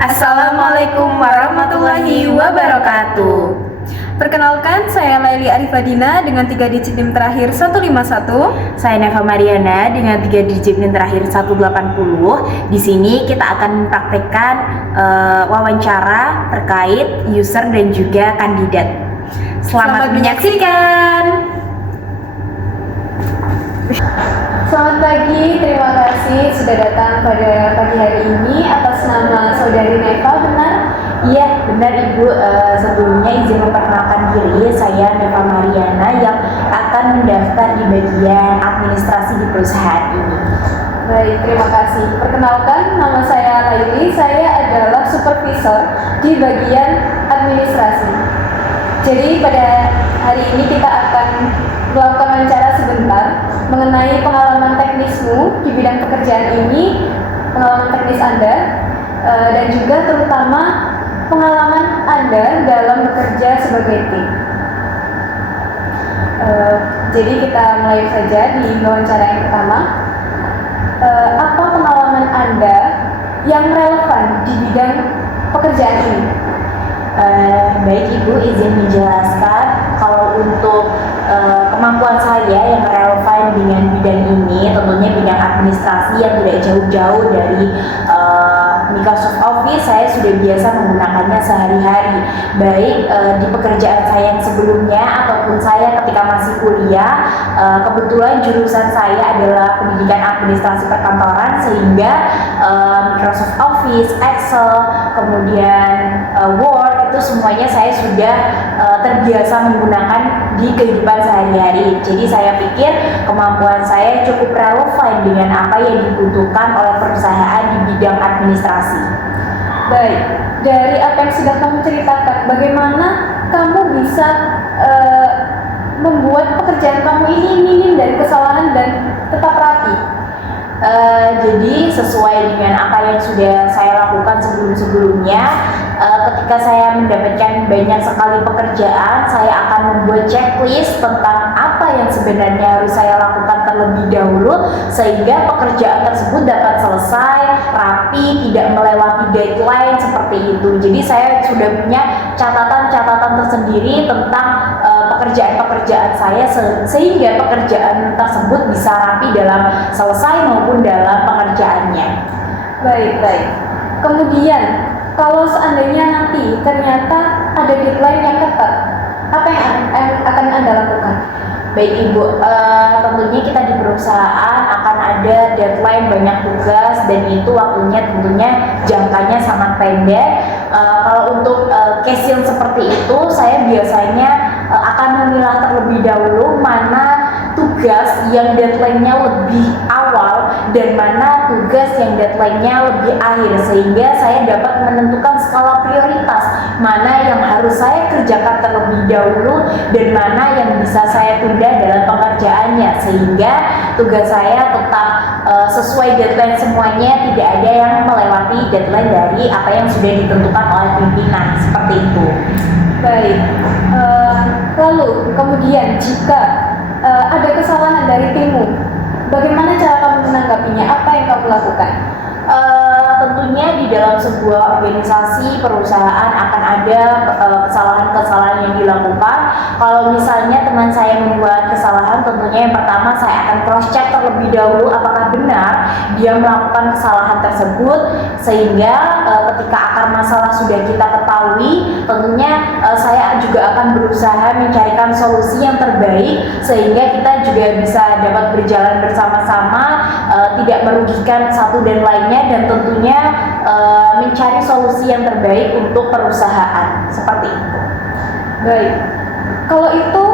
Assalamualaikum warahmatullahi wabarakatuh. Perkenalkan, saya Laili Arifadina dengan 3 digit NIM terakhir 151. Saya Neva Mariana dengan 3 digit NIM terakhir 180. Di sini kita akan mempraktekkan wawancara terkait user dan juga kandidat. Selamat menyaksikan. Selamat pagi, terima kasih sudah datang pada pagi hari ini. Atas nama saudari Neva, benar? Iya, benar Ibu. Sebelumnya izin memperkenalkan diri, saya Neva Mariana yang akan mendaftar di bagian administrasi di perusahaan ini. Baik, terima kasih. Perkenalkan, nama saya Laili. Saya adalah supervisor di bagian administrasi. Jadi pada hari ini kita akan melakukan wawancara sebentar mengenai pengalaman teknismu di bidang pekerjaan ini, pengalaman teknis Anda, dan juga terutama pengalaman Anda dalam bekerja sebagai tim. Jadi kita mulai saja di wawancara yang pertama. Apa pengalaman Anda yang relevan di bidang pekerjaan ini? Baik Ibu, izin menjelaskan kalau untuk kemampuan saya yang relevan dengan bidang ini, tentunya bidang administrasi yang tidak jauh-jauh dari Microsoft Office. Saya sudah biasa menggunakannya sehari-hari, baik di pekerjaan saya yang sebelumnya ataupun saya ketika masih kuliah. Kebetulan jurusan saya adalah pendidikan administrasi perkantoran, sehingga Microsoft Office, Excel, kemudian Word, itu semuanya saya sudah terbiasa menggunakan di kehidupan sehari-hari. Jadi saya pikir kemampuan saya cukup relevan dengan apa yang dibutuhkan oleh perusahaan di bidang administrasi. Baik, dari apa yang sudah kamu ceritakan, bagaimana kamu bisa membuat pekerjaan kamu ini minim dari kesalahan dan tetap rapi? Jadi sesuai dengan apa yang sudah saya lakukan sebelum-sebelumnya, ketika saya mendapatkan banyak sekali pekerjaan, saya akan membuat checklist tentang apa yang sebenarnya harus saya lakukan terlebih dahulu, sehingga pekerjaan tersebut dapat selesai rapi, tidak melewati deadline seperti itu. Jadi saya sudah punya catatan-catatan tersendiri tentang pekerjaan-pekerjaan saya, sehingga pekerjaan tersebut bisa rapi dalam selesai maupun dalam pengerjaannya. Baik. Kemudian, kalau seandainya nanti ternyata ada deadline yang ketat, apa yang akan Anda lakukan? Baik Ibu, tentunya kita di perusahaan akan ada deadline banyak tugas, dan itu waktunya tentunya jangkanya sangat pendek. Kalau untuk case yang seperti itu, saya biasanya akan memilah terlebih dahulu mana tugas yang deadline-nya lebih awal dan mana tugas yang deadline-nya lebih akhir, sehingga saya dapat menentukan skala prioritas mana yang harus saya kerjakan terlebih dahulu dan mana yang bisa saya tunda dalam pengerjaannya, sehingga tugas saya tetap sesuai deadline semuanya, tidak ada yang melewati deadline dari apa yang sudah ditentukan oleh pimpinan, seperti itu. Baik, lalu kemudian jika ada kesalahan dari timmu, bagaimana cara kamu menanggapinya? Apa yang kamu lakukan? Tentunya di dalam sebuah organisasi perusahaan akan ada kesalahan-kesalahan yang dilakukan. Kalau misalnya teman saya membuat kesalahan, tentunya yang pertama saya akan cross check terlebih dahulu apakah benar dia melakukan kesalahan tersebut, sehingga ketika akar masalah sudah kita ketahui, tentunya saya juga akan berusaha mencarikan solusi yang terbaik, sehingga kita juga bisa dapat berjalan bersama-sama, tidak merugikan satu dan lainnya, dan tentunya mencari solusi yang terbaik untuk perusahaan, seperti itu. Baik, kalau itu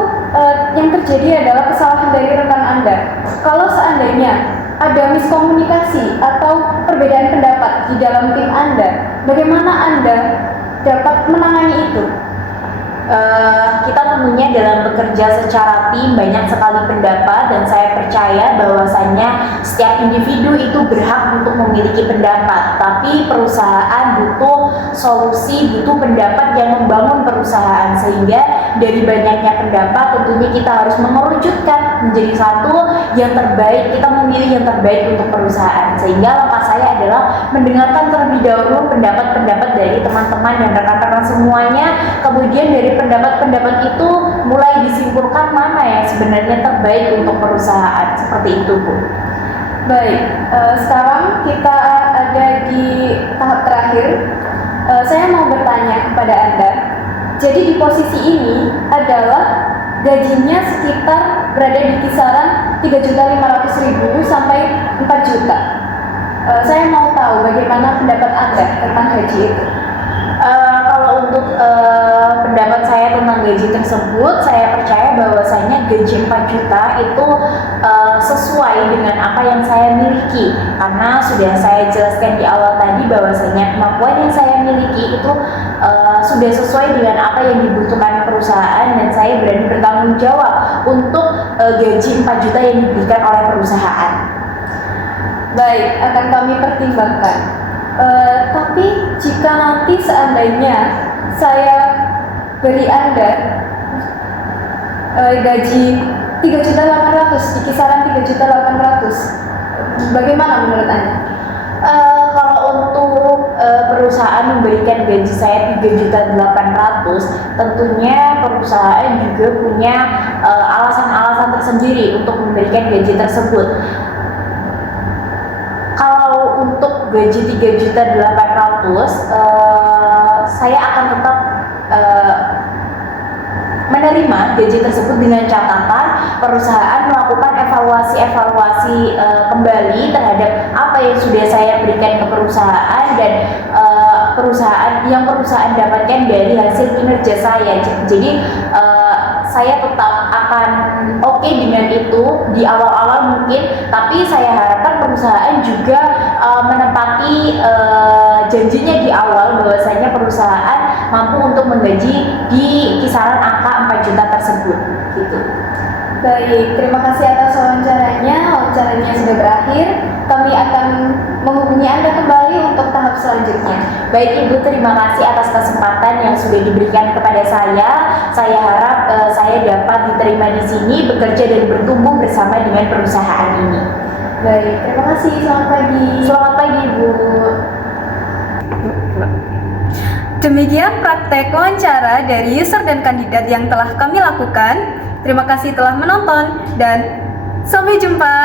yang terjadi adalah kesalahan dari rekan Anda. Kalau seandainya ada miskomunikasi atau perbedaan pendapat di dalam tim Anda, bagaimana Anda dapat menangani itu? Kita tentunya dalam bekerja secara tim banyak sekali pendapat, dan saya percaya bahwasannya setiap individu itu berhak untuk memiliki pendapat, tapi perusahaan butuh solusi, butuh pendapat yang membangun perusahaan, sehingga dari banyaknya pendapat tentunya kita harus mengerucutkan menjadi satu yang terbaik, kita memilih yang terbaik untuk perusahaan. Sehingga langkah saya adalah mendengarkan terlebih dahulu pendapat-pendapat dari teman-teman dan rekan-rekan semuanya, kemudian dari pendapat-pendapat itu mulai disimpulkan mana yang sebenarnya terbaik untuk perusahaan. Seperti itu, Bu. Baik, sekarang kita ada di tahap terakhir. Saya mau bertanya kepada Anda. Jadi di posisi ini adalah gajinya sekitar berada di kisaran 3.500.000 sampai 4 juta. Saya mau tahu bagaimana pendapat Anda tentang gaji itu. Kalau untuk pendapat saya tentang gaji tersebut, saya percaya bahwasanya gaji 4 juta itu sesuai dengan apa yang saya miliki, karena sudah saya jelaskan di awal tadi bahwasanya kemampuan yang saya miliki itu sudah sesuai dengan apa yang dibutuhkan perusahaan, dan saya berani bertanggung jawab untuk gaji 4 juta yang diberikan oleh perusahaan. Baik, akan kami pertimbangkan. Tapi jika nanti seandainya saya beri Anda gaji 3.800.000, di kisaran 3.800.000, bagaimana menurut Anda? Kalau untuk perusahaan memberikan gaji saya 3.800.000, tentunya perusahaan juga punya alasan-alasan tersendiri untuk memberikan gaji tersebut. Kalau untuk gaji 3.800.000, saya akan tetap menerima gaji tersebut dengan catatan perusahaan melakukan evaluasi kembali terhadap apa yang sudah saya berikan ke perusahaan, dan perusahaan dapatkan dari hasil kinerja saya. Jadi saya tetap akan oke dengan itu di awal-awal mungkin, tapi saya harapkan perusahaan juga menepati janjinya di awal bahwasanya perusahaan mampu untuk menggaji di kisaran angka 4 juta tersebut gitu. Baik, terima kasih atas wawancaranya. Wawancaranya sudah berakhir. Kami akan menghubungi Anda kembali untuk tahap selanjutnya. Baik Ibu, terima kasih atas kesempatan yang sudah diberikan kepada saya. Saya harap saya dapat diterima di sini, bekerja dan bertumbuh bersama dengan perusahaan ini. Baik, terima kasih. Selamat pagi. Selamat pagi Ibu. Demikian praktek wawancara dari user dan kandidat yang telah kami lakukan. Terima kasih telah menonton dan sampai jumpa.